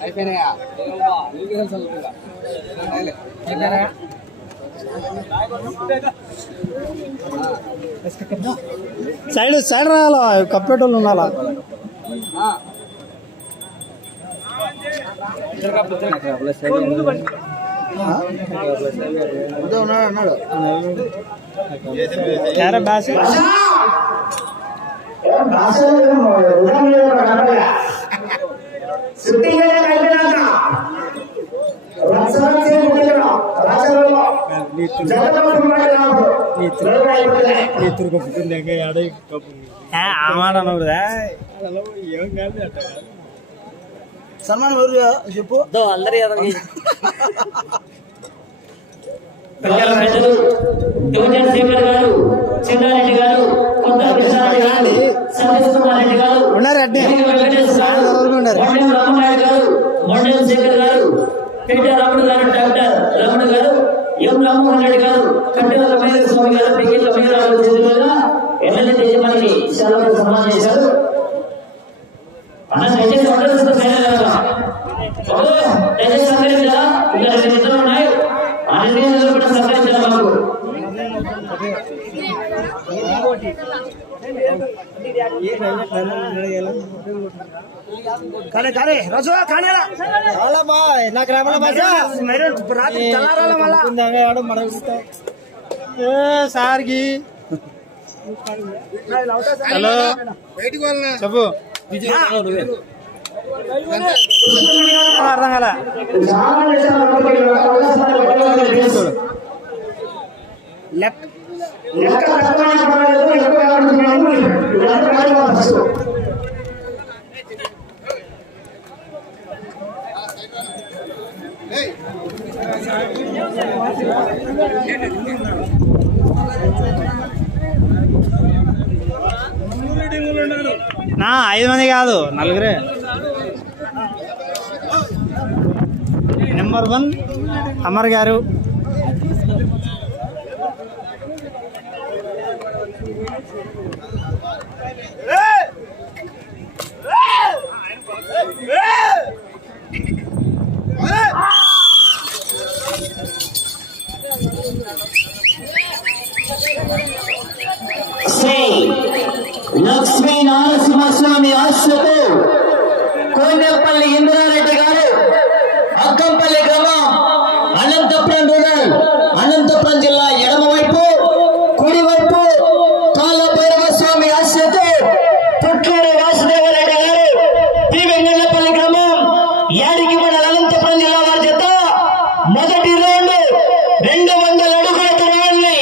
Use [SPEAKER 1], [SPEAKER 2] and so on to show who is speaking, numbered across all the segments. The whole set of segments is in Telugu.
[SPEAKER 1] అయిపోయినాయా?
[SPEAKER 2] సైడ్ సైడ్ రావాలా? కప్పేటోళ్ళు ఉండాలా యారా బ్యాస్ ఆమాట అనకూడదా
[SPEAKER 3] సన్మాన్ ఎవరు చెప్పు
[SPEAKER 2] అందరి
[SPEAKER 4] పెద్దల పెద్దలు యువజన శేఖర్ గారు చిన్నారెడ్డి గారు కొంత కృష్ణారెడ్డి గారు సతీష్ కుమార్ రెడ్డి గారు వెంకటేశ్వర గారు. మొండెం రామనాయుడు గారు మొండెం శేఖర్ గారు పెద్ద రమణ గారు డాక్టర్ రమణ గారు ఎం రామ్మోహన్ రెడ్డి గారు కట్టెల స్వామి గారు పికెట్ల మీరాలు చేతులుగా ఎమ్మెల్యే యజమానికి సెలవు సన్మానం చేశారు. అన్న దయచేసి ఉండవలసిన మేనేజర్ ఓ దయచేసి సహకరించాలా ఇంకా రెండు నిద్రలు ఉన్నాయి. రెండు నిద్రలు కూడా సహకరించాలా మాకు.
[SPEAKER 3] కానీ కానీ రజు కానీ
[SPEAKER 2] నాకు రామల భాష
[SPEAKER 3] రాత్రి తెల్లారాల మళ్ళా.
[SPEAKER 2] ఏ సార్కి. హలో. చెప్పు. అర్థం కదా
[SPEAKER 3] లెక్క లెక్క తక్కువైనా పర్వాలేదు, ఎక్కువ ఆడుతున్నాము. ఇదంతా కాదు మా ఫస్ట్.
[SPEAKER 2] నా ఐదు మంది కాదు నలుగురే నెంబర్ వన్ అమర్ గారు.
[SPEAKER 4] శ్రీ లక్ష్మీ నారసింహస్వామి ఆశ్రతో కోనేపల్లి ఇంద్రారెడ్డి గారు. అక్కంపల్లి గ్రామం అనంతపురం రూరల్ అనంతపురం జిల్లా ఎడమవైపు కుడివైపు కాల భైరవ స్వామి ఆశ్రతో పుట్లూరు వాసుదేవరెడ్డి గారు. పి వెంగళ్ళపల్లి గ్రామం యాడికి మండల అనంతపురం జిల్లా వారి చేత మొదటి రౌండ్ రెండు వందల అడుగుల తరవాన్ని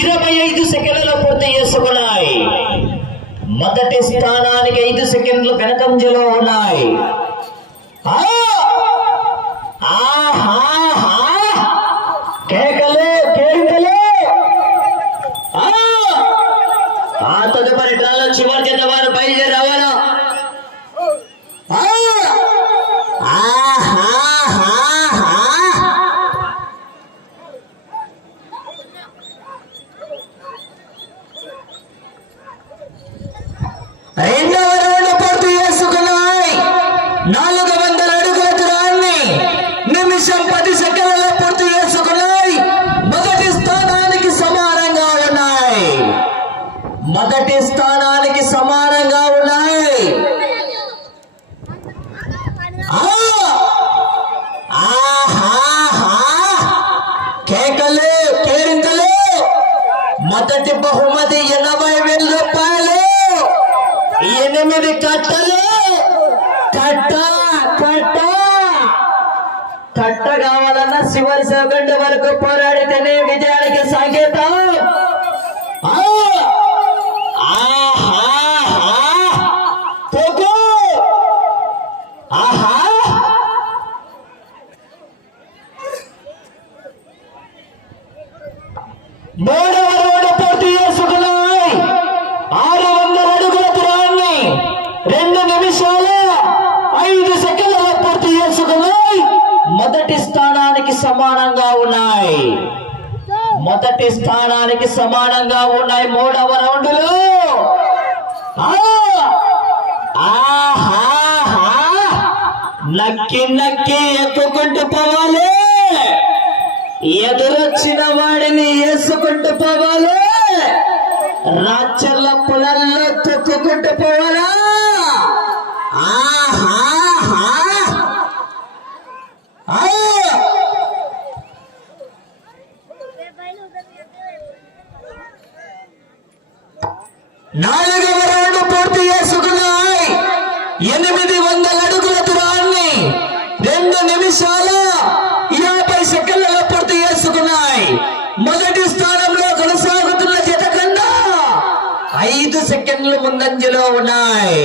[SPEAKER 4] ఇరవై ఐదు సెకండ్లలో పూర్తి చేసుకున్నాయి. మొదటి స్థానానికి ఐదు సెకండ్లు వెనకంజలో ఉన్నాయి ఆ! ఆహాహా! కేకలు కేకలు ఆ! ఆ తదుపరి డ్రాలో చివరి జత వారు బయలుదేరి రావాలా ఆ! ఆహాహాహా! రెండవ రౌండ్ పూర్తి చేసుకున్నాయి నాలుగు వందల అడుగుల దూరాన్ని నిమిషం పది సెకండ్లలో పూర్తి చేసుకున్నాయి మొదటి స్థానానికి సమానంగా ఉన్నాయి మొదటి స్థానానికి సమానంగా ఉన్నాయి ఆ! ఆహాహా! కేకలు కేరింతలు మొదటి బహుమతి ఎనభై వేల రూపాయలు ఎనిమిది కట్టలు కట్ట కట్ట కట్ట కావాలన్న చివరి సెకండ్ వరకు పోరాడితేనే విజయం సంకేతం ఆ! ఆహాహా! తొక్కు! ఆహా మూడవ రోడ్డు పూర్తి చేసుకున్నాయి ఆరు వందల అడుగుల దూరాన్ని రెండు నిమిషాల ఐదు సెకండ్లలో పూర్తి చేసుకున్నాయి మొదటి స్థానానికి సమానంగా ఉన్నాయి మొదటి స్థానానికి సమానంగా ఉన్నాయి మూడవ రౌండ్లో ఆ! ఆహాహా! కిందకి ఎక్కుకుంటూ పోవాలి. ఎదురొచ్చిన వాడిని వేసుకుంటూ పోవాలి. రాచర్ల పొలాల్లో తొక్కుకుంటూ పోవాలా ఆహాహా! ఆ! నాలుగవ రౌండ్ పూర్తి చేసుకున్నాయి ఎనిమిది వందల అడుగుల దూరాన్ని రెండు నిమిషాల యాభై సెకండ్లలో పూర్తి చేసుకున్నాయి మొదటి స్థానంలో కొనసాగుతున్న జత కన్నా ఐదు సెకండ్లు ముందంజలో ఉన్నాయి.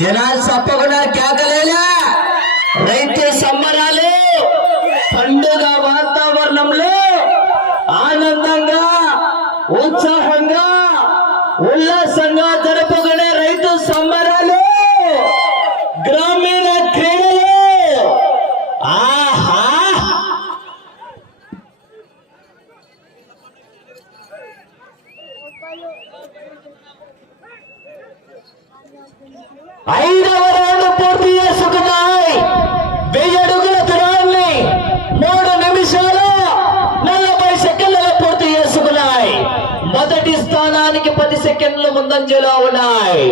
[SPEAKER 4] జనాలు తప్పకుండా కేకలేలా? రైతు సంబరాలు పండుగ వాతావరణంలో ఆనందంగా ఉత్సాహంగా ఉల్లాసంగా జరుపుకునే రైతు సంబరాలు గ్రామీణ క్రీడలు ఆహా ఐదవ రౌండ్ పూర్తి చేసుకున్నాయి వెయ్యి అడుగుల దూరాన్ని మూడు నిమిషాలు నలభై సెకండ్లలో పూర్తి చేసుకున్నాయి మొదటి స్థానానికి పది సెకండ్లు ముందంజలో ఉన్నాయి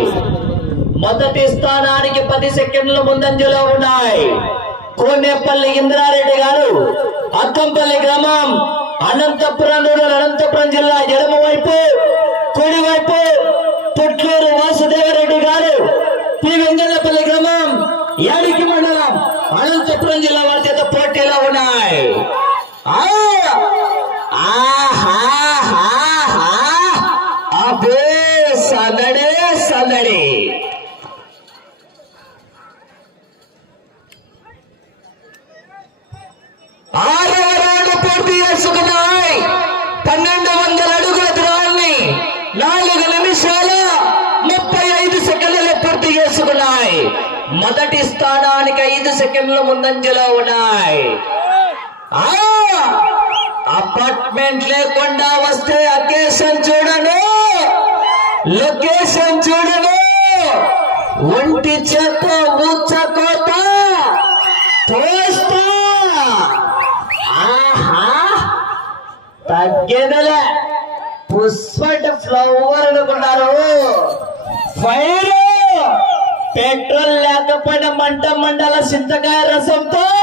[SPEAKER 4] మొదటి స్థానానికి పది సెకండ్ల ముందంజలో ఉన్నాయి. కోనేపల్లి ఇంద్రారెడ్డి గారు అక్కంపల్లి గ్రామం అనంతపురం రూరల్ అనంతపురం జిల్లా ఎడమ వైపు కుడి వైపు పుట్లూరు వాసుదేవరెడ్డి గారు పి వెంకన్నపల్లి గ్రామం యాడికి మండలం అనంతపురం జిల్లా వారి చేత పోటీలో ఉన్నాయి ఆ! ఆహాహాహా! అబ్బే సందడే సందడి ఆరవ రౌండ్ పూర్తి చేసుకున్నాయి పన్నెండు వందల అడుగుల దూరాన్ని నాలుగు నిమిషాల ముప్పై ఐదు సెకండ్లు పూర్తి చేసుకున్నాయి మొదటి స్థానానికి ఐదు సెకండ్లు ముందంజలో ఉన్నాయి ఆ! అపార్ట్మెంట్ లేకుండా వస్తే లొకేషన్ చూడను. లొకేషన్ చూడను. ఒంటి చేత ఊచకోత తోస్తా. ఆహా. తగ్గేదలే. పుష్పట ఫ్లవర్ అనుకున్నారు. ఫైర్. పెట్రోల్ లేకపోయినా మంట మండల చింతకాయ రసంతో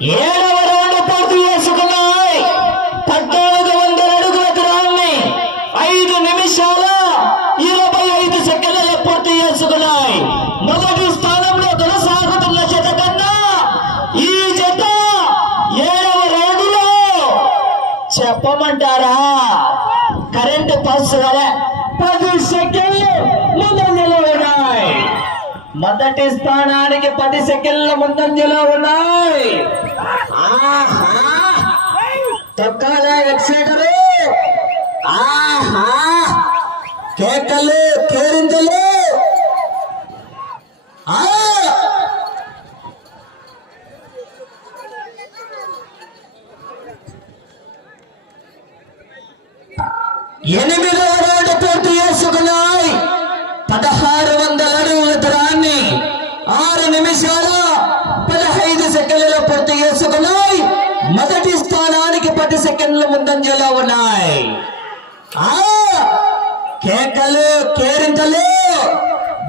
[SPEAKER 4] ఏడవ రౌండ్ పూర్తి చేసుకున్నాయి. పద్నాలుగు వందల అడుగుల దూరాన్ని ఐదు నిమిషాల ఇరవై ఐదు సెకండ్లలో పూర్తి చేసుకున్నాయి. మొదటి స్థానంలో కొనసాగుతున్న జత కన్నా ఈ జత ఏడవ రౌండ్లో చెప్పమంటారా? కరెంటు పల్స్ వలె పది సెకండ్లు ముందంజలో ఉన్నాయి మొదటి స్థానానికి పది సెకండ్ల ముందంజలో ఉన్నాయి. ఆహా. తొక్కాలా ఆహా. కేకలు కేరింతలు. ఆ. రోడ్డు పూర్తి చేసుకున్నాయి. పదహారు వందల అడుగుల దూరాన్ని ఆరు నిమిషాలు పదహైదు సెకండ్లలో పూర్తి చేసుకున్నాయి. మొదటి స్థానానికి పది సెకండ్ల ముందంజలో ఉన్నాయి. ఆ! కేకలు కేరింతలు.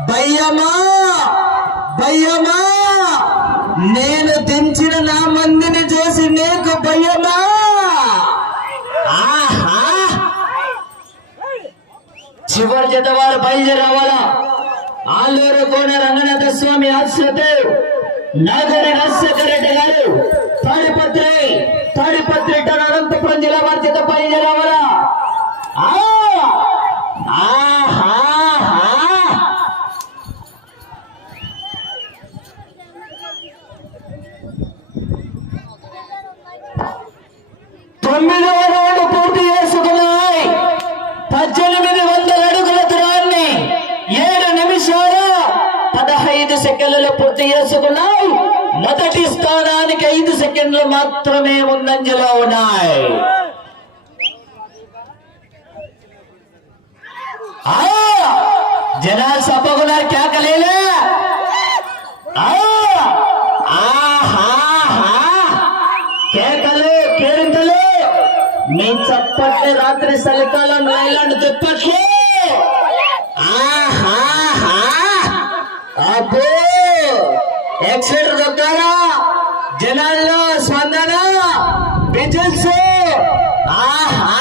[SPEAKER 4] బయ్యమా బయ్యమా నేను దించిన నా మందిని చేసి నీకు భయమా ఆహా! చివరి జత వారు బయలుదేరి రావాలా? ఆలూరు కోన రంగనాథ స్వామి ఆశ్రతు నాగరి రాజశేఖర రెడ్డి గారు తాడిపత్రి తాడిపత్రి టౌన్ అనంతపురం జిల్లా వారి చేత ఆహా పదహైదు సెకండ్లు పూర్తి చేసుకున్నావు మొదటి స్థానానికి ఐదు సెకండ్లు మాత్రమే ముందంజలో ఉన్నాయి. జనా జనాలు సభకున్నారు కేకలేలే. ఆ, ఆహాహా. కేకలు కేరింతలు. మీ చప్పట్లే రాత్రి చలికాలం నైలాండ్ దుప్పట్లు ఆహాహా. అబ్బో ఎక్సెట్ దగ్గర జనాల్లో స్పందన విజిల్స్. ఆహా.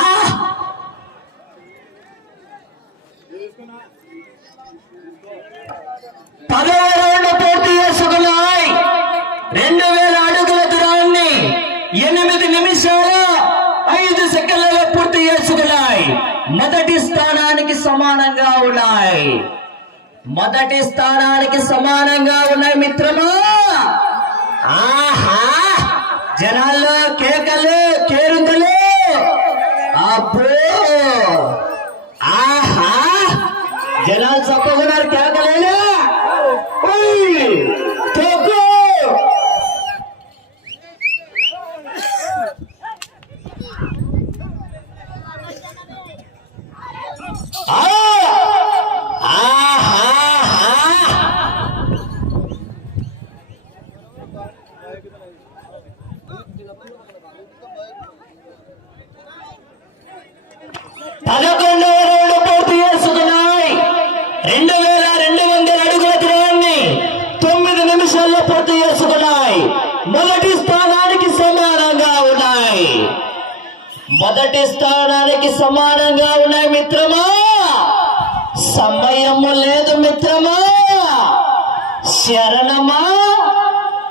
[SPEAKER 4] పదవ రౌండ్ పూర్తి చేసుకున్నాయి. రెండు వేల అడుగుల దూరాన్ని ఎనిమిది నిమిషాలు ఐదు సెకండ్లలో పూర్తి చేసుకున్నాయి. మొదటి స్థానానికి సమానంగా ఉన్నాయి. మొదటి స్థానానికి సమానంగా ఉన్నాయి మిత్రము ఆహా! జనాల్లో కేకలు కేరుందలు అబ్బో! ఆహా! జనాలు చప్పకున్నారు కేకలేనా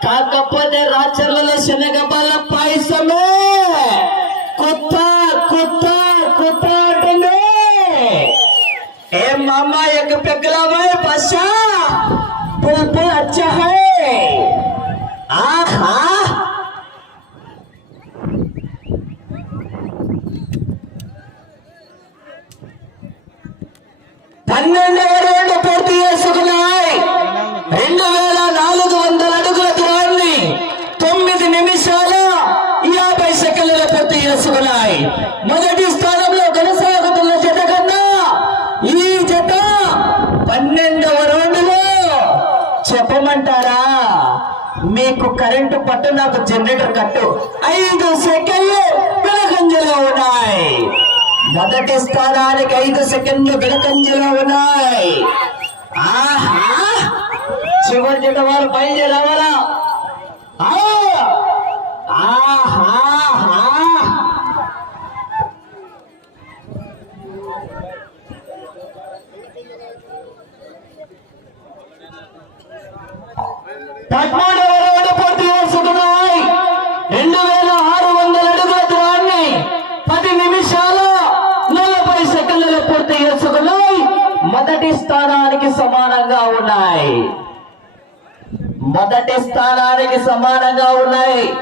[SPEAKER 4] కాకపోతే రాచర్లలో శనగబాల పాయసమే కొత్త కొత్త కొత్త అంటుంది ఏ मामा एक पेगला में बसा बिल्कुल अच्छा है మీకు కరెంటు పట్టు నాకు జనరేటర్ కట్టు. ఐదు సెకండ్లు వెలకంజలో ఉన్నాయి. మొదటి స్థానానికి ఐదు సెకండ్లు వెలకంజలో ఉన్నాయి. ఆహా! చివరి జత వారు బయలుదేరి రావాలా రెండు వేల ఆరు వందల అడుగుల దూరాన్ని పది నిమిషాలు నలభై సెకండ్లలో పూర్తి చేసుకున్నాయి. మొదటి స్థానానికి సమానంగా ఉన్నాయి. మొదటి స్థానానికి సమానంగా ఉన్నాయి.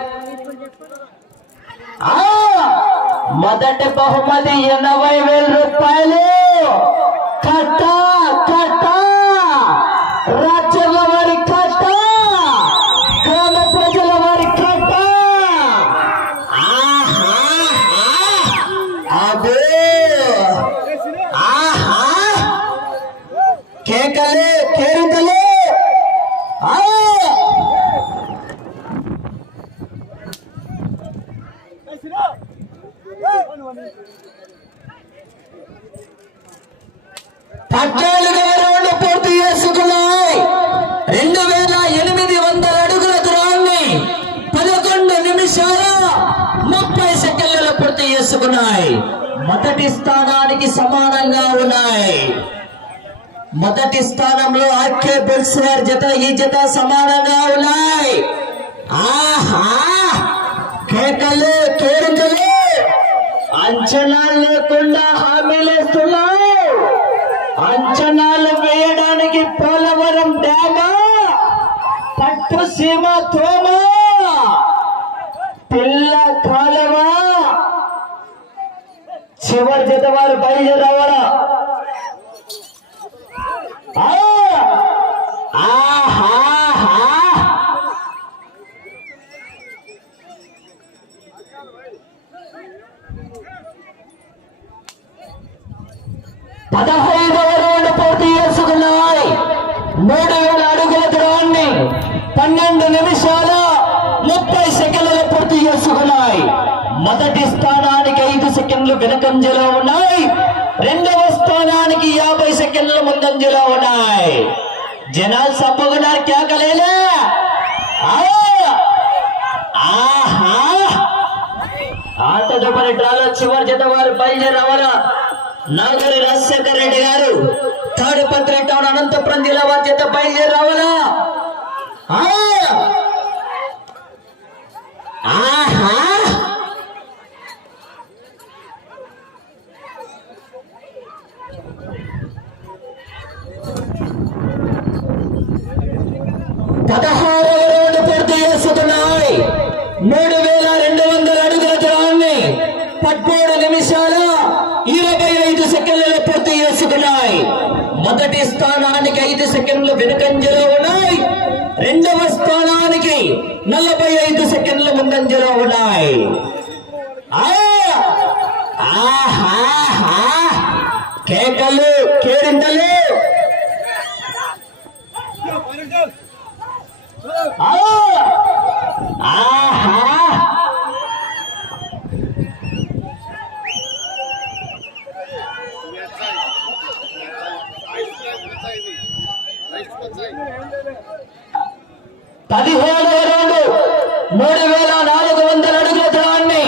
[SPEAKER 4] మొదటి బహుమతి ఎనభై వేల రూపాయలు. కట్ట కట్ట. మొదటి స్థానానికి సమానంగా ఉన్నాయి. మొదటి స్థానంలో ఆర్కే వారి జత ఈ జత సమానంగా ఉన్నాయి. ఆహా! కేకలు కేరికలు అంచనాలు లేకుండా హామీలేస్తున్నావు అంచనాలు వేయడానికి పోలవరం డ్యామా పట్టు సీమ తోమ. పిల్ల కాలవా? చివరి చేత వారు పై చేత పన్నెండు నిమిషాలు ముప్పై సెకండ్లు పూర్తి చేసుకున్నాయి. మొదటి స్థానానికి ఐదు సెకండ్లు వెనకంజలో ఉన్నాయి. రెండవ స్థానానికి యాభై సెకండ్లు ముందంజలో ఉన్నాయి. జనాలు సప్పగున్నారు కేకలేలే. ఆహా! ఆట దొప్పని డ్రాలో చివరి జత వారు బయలుదేరి నాగరి రాజశేఖర రెడ్డి గారు తాడిపత్రి టౌన్ అనంతపురం జిల్లా వారి చేత బయలుదేరి రావాలా ఆ! ఆహా పదహారవ రౌండ్ పూర్తి చేసుకున్నాయి మూడు వేల రెండు వందల అడుగుల దూరాన్ని పదమూడు నిమిషాల ఇరవై ఐదు సెకండ్లలో పూర్తి చేసుకున్నాయి మొదటి స్థానానికి ఐదు సెకండ్లు వెనుకంజలో ఉన్నాయి రెండవ స్థానానికి నలభై ఐదు సెకండ్ల ముందంజలో ఉన్నాయి ఆ! ఆహాహా! కేకలు కేరింతలు ఆ! ఆహా పదిహేడవ రౌండ్ మూడు వేల నాలుగు వందల అడుగుల దూరాన్ని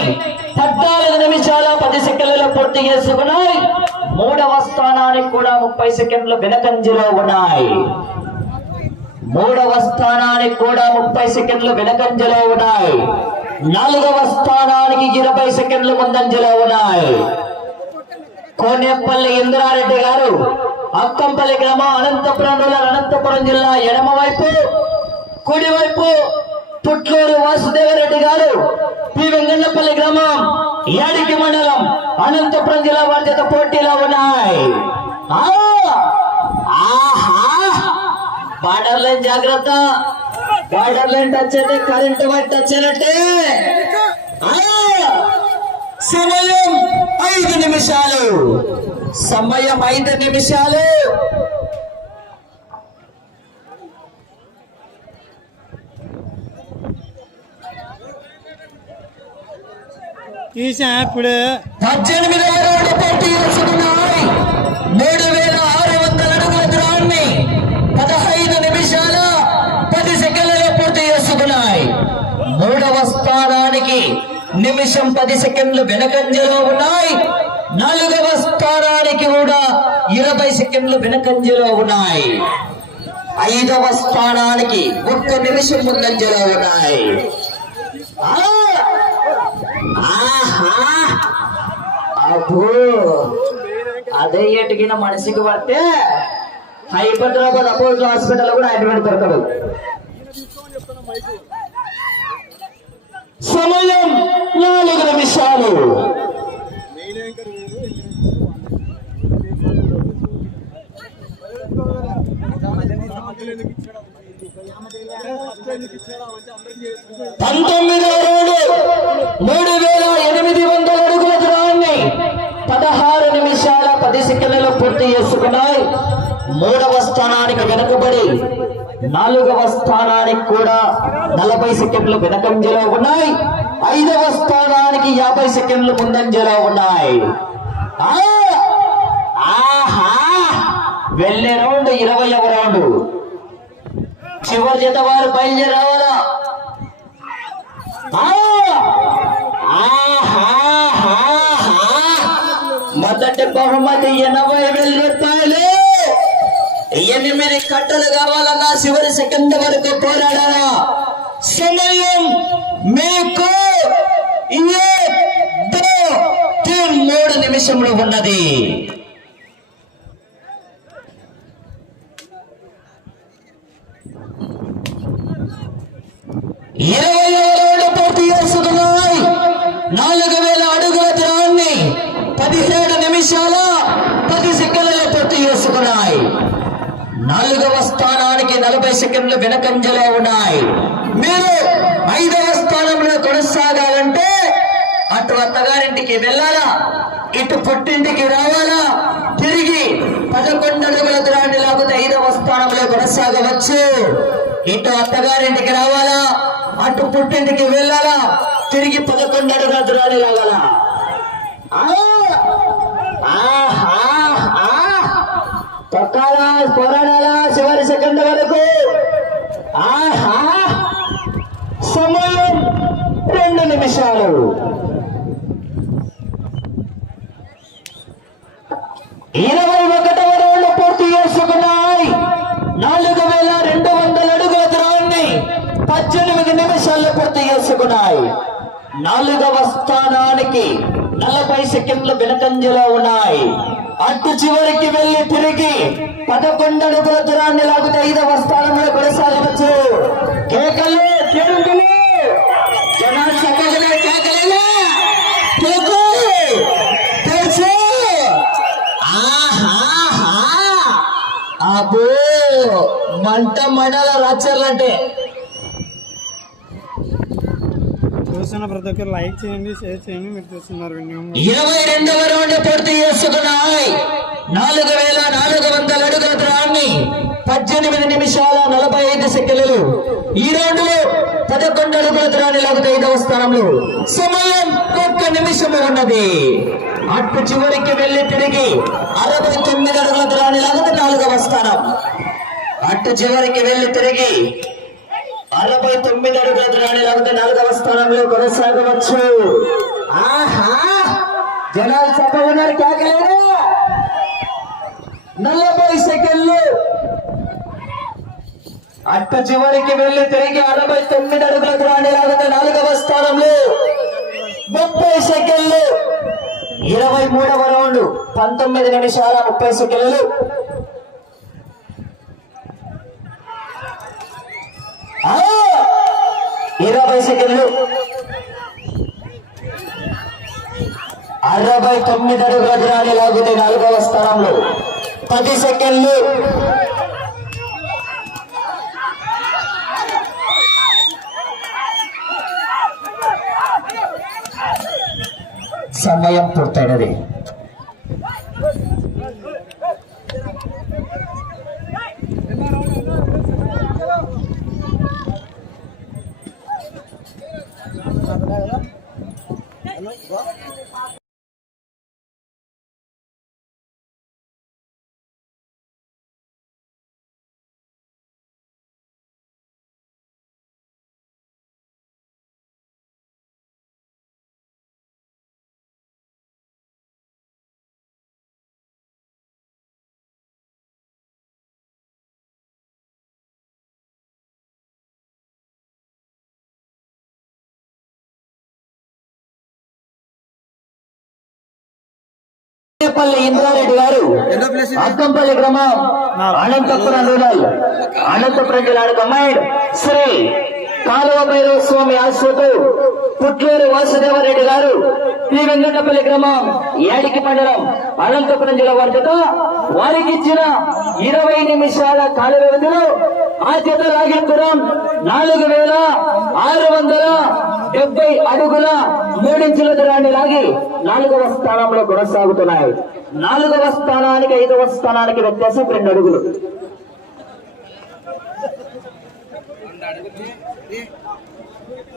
[SPEAKER 4] పద్నాలుగు నిమిషాల పది సెకండ్లలో పూర్తి చేసుకున్నాయి మూడవ స్థానానికి కూడా ముప్పై సెకండ్లు వెనకంజలో ఉన్నాయి. మూడవ స్థానానికి కూడా ముప్పై సెకండ్లు వెనకంజలో ఉన్నాయి. నాలుగవ స్థానానికి ఇరవై సెకండ్లు ముందంజలో ఉన్నాయి. కోనేపల్లి ఇంద్రారెడ్డి గారు అక్కంపల్లి గ్రామం అనంతపురం రూరల్ అనంతపురం జిల్లా ఎడమవైపు కుడివైపు పుట్లూరు వాసుదేవరెడ్డి గారు పి వెంగన్నపల్లి గ్రామం యాడికి మండలం అనంతపురం జిల్లా వారి చేత పోటీలో ఉన్నాయి. బార్డర్ లైన్ జాగ్రత్త. బార్డర్ లైన్ టచ్ అయితే కరెంట్ వైట్ టచ్ అయినట్టే! సమయం ఐదు నిమిషాలు. సమయం ఐదు నిమిషాలు.
[SPEAKER 2] తీసా ఇప్పుడు?
[SPEAKER 4] పద్దెనిమిదవ రౌండ్ పోటీ. చేసుకున్నాయి మూడు వేల ఆరు వందల అడుగుల గ్రౌండ్ని పదహైదు నిమిషాల పది సెకండ్లలో పూర్తి చేసుకున్నాయి మూడవ స్థానానికి నిమిషం పది సెకండ్లు వెనకంజలో ఉన్నాయి. నాలుగవ స్థానానికి కూడా ఇరవై సెకండ్లు వెనకంజలో ఉన్నాయి. ఐదవ స్థానానికి ఒక్క నిమిషం ముందంజలో ఉన్నాయి. ఆహా! అబ్బో! అదే ఎటుకిన మనిషికి పడితే హైదరాబాద్ అపోజిట్ హాస్పిటల్ కూడా అడ్మిట్ దొరకదు. సమయం నాలుగు నిమిషాలు. పంతొమ్మిదో రోడ్డు మూడు వేల ఎనిమిది వందల అడుగుల దూరాన్ని పదహారు పది సెకండ్లలో పూర్తి చేసుకున్నాయి. మూడవ స్థానానికి వెనుకబడి నాలుగవ స్థానానికి కూడా నలభై సెకండ్లు వెనకంజలో ఉన్నాయి. ఐదవ స్థానానికి యాభై సెకండ్లు ముందంజలో ఉన్నాయి. ఆహా! వెళ్ళే రౌండ్ ఇరవైవ రౌండ్. చివరి జత వారు బయలుదేరావాలా అంటే బహుమతి ఎనభై వేల రూపాయలు ఎనిమిది కట్టలు కావాలన్నా చివరి సెకండ్ వరకు పోరాడారా సమయం మీకు మూడు నిమిషంలో ఉన్నది ఇరవై ఏడు పూర్తి చేసుకున్నాయి నాలుగు వేల అడుగుల దూరాన్ని పదిహేడు నిమిషాల పది సెకండ్లలో పూర్తి చేసుకున్నాయి నాలుగవ స్థానానికి నలభై వెనకంజలో ఉన్నాయి. మీరు ఐదవ స్థానంలో కొనసాగాలంటే అటు అత్తగారింటికి వెళ్ళాలా? ఇటు పుట్టింటికి రావాలా? తిరిగి పదకొండు అడుగుల దూరాన్ని లాగితే ఐదవ స్థానంలో కొనసాగవచ్చు. ఇటు అత్తగారింటికి రావాలా? అటు పుట్టింటికి వెళ్ళాలా? తిరిగి పదకొండు అడుగుల దూరాన్ని లాగాలా? ఆహా! ఆ! తొక్కాలా పోరాడాలా చివరి సెకండ్ వరకు? ఆహా సమయం రెండు నిమిషాలు. ఇరవై ఒకటవ రౌండ్ పూర్తి చేసుకున్నాయి. నాలుగు వేల రెండు వందల అడుగుల దూరాన్ని పద్దెనిమిది నిమిషాల్లో పూర్తి చేసుకున్నాయి. నాలుగవ స్థానానికి నలభై సెకండ్లు వెనకంజలో ఉన్నాయి. అటు చివరికి వెళ్ళి తిరిగి పదకొండు అడుగుల దూరాన్ని లాగితే ఐదవ స్థానంలో కొనసాగవచ్చు. కేకలు తిరుగులు జనాలు చక్కగా కేకలేలా కేకు తెలుసు అబ్బో మంట మండల రాచర్లంటే
[SPEAKER 2] చూస్తున్న ప్రతి ఒక్కరు లైక్ చేయండి షేర్ చేయండి. మీరు చూస్తున్నారు
[SPEAKER 4] ఇరవై రెండవ రౌండ్ పూర్తి చేసుకున్నాయి. నాలుగు వేల నాలుగు వందల అడుగుల దూరాన్ని పద్దెనిమిది నిమిషాల నలభై ఐదు సెకండ్లు. ఈ రౌండ్లో పదకొండు అడుగుల దూరాన్ని లాగుతాయి ఐదవ స్థానంలో. సమయం ఒక్క నిమిషము ఉన్నది. అటు చివరికి వెళ్ళి తిరిగి అరవై తొమ్మిది అడుగుల దూరాన్ని లాగుతే నాలుగవ స్థానం. అటు చివరికి వెళ్ళి తిరిగి అరవై తొమ్మిది అడుగుల దూరాన్ని లేకపోతే నాలుగవ స్థానంలో కొనసాగవచ్చు. ఆహా! జనాలు సభ ఉన్నారు కేకలేరు నలభై సెకండ్లు. అట్ట చివరికి వెళ్ళి తిరిగి అరవై తొమ్మిది అడుగుల దూరాన్ని లేకపోతే నాలుగవ స్థానంలో ముప్పై సెకండ్లు. ఇరవై మూడవ రౌండ్ పంతొమ్మిది నిమిషాల ముప్పై సెకండ్లు. ఇరవై సెకండ్లు. అరవై తొమ్మిది అడుగుల దూరాన్ని లాగితే నాలుగవ స్థానంలో. పది సెకండ్లు. సమయం పూర్తయినది. పల్లి ఇంద్రారెడ్డి గారు. అక్కంపల్లి గ్రామం. అనంతపురం రూరల్. అనంతపురం జిల్లాకు కమాండ్ శ్రీ కాలువ భైరవ స్వామి ఆశ్వతు పుట్లూరు వాసుదేవరెడ్డి గారు శ్రీ వెంకటపల్లి గ్రామం ఏడికి మండలం అనంతపురం జిల్లా వారితో వారికి ఇచ్చిన ఇరవై నిమిషాల కాల వ్యవధిలో ఆ చేత నాలుగు వేల ఆరు వందల డెబ్బై అడుగుల మూడించుల దూరాన్ని లాగి నాలుగవ స్థానంలో కొనసాగుతున్నాయి. నాలుగవ స్థానానికి ఐదవ స్థానానికి వ్యత్యాసం రెండు అడుగులు.